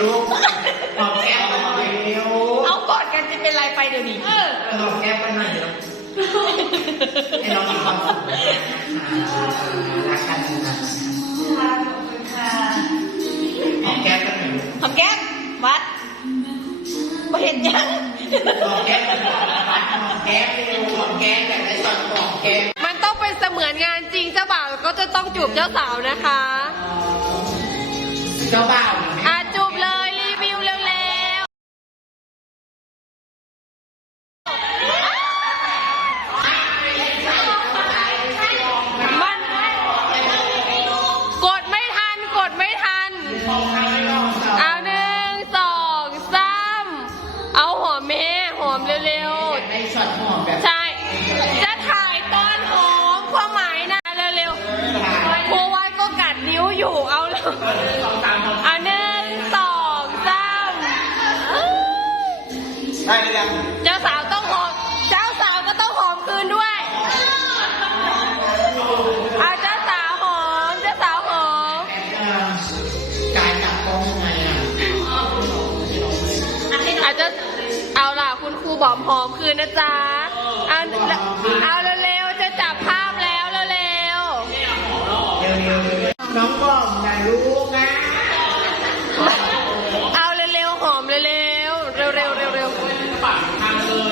ลูกหอมแก้มหน่อยเร็วเอากอดกันจะเป็นไรไปเดี๋ยวนี้หอมแก้มกันหน่อยเร็วให้น้องมีความสุขรักกันนานหอมแก้มกันหน่อยลูกหอมแก้มวัดมาเห็นยังหอมแก้มกันหน่อยหอมแก้มเร็วหอมแก้มแบบในตอนหอมแก้มมันต้องเป็นเสมือนงานจริงเจ้าบ่าวก็จะต้องจูบเจ้าสาวนะคะ เจ้าบ่าว เอาหนึ่งสองสามเอาหอมแม่หอมเร็วในช็อตหอมแบบๆ ใช่ จะถ่ายตอนหอมความหมายนะเร็วๆครูวัดก็กัดนิ้วอยู่เอาเลยเอาหนึ่งสองสามได้เลยยังเจ้าสาว จะเอาล่ะคุณครูบอมหอมคืนนะจ๊ะเอาเอาเร็วๆจะจับภาพแล้วเร็วๆน้องบอมอย่าลูกนะเอาเร็วๆหอมเร็วๆเร็วๆเร็วๆ ปากทางเลย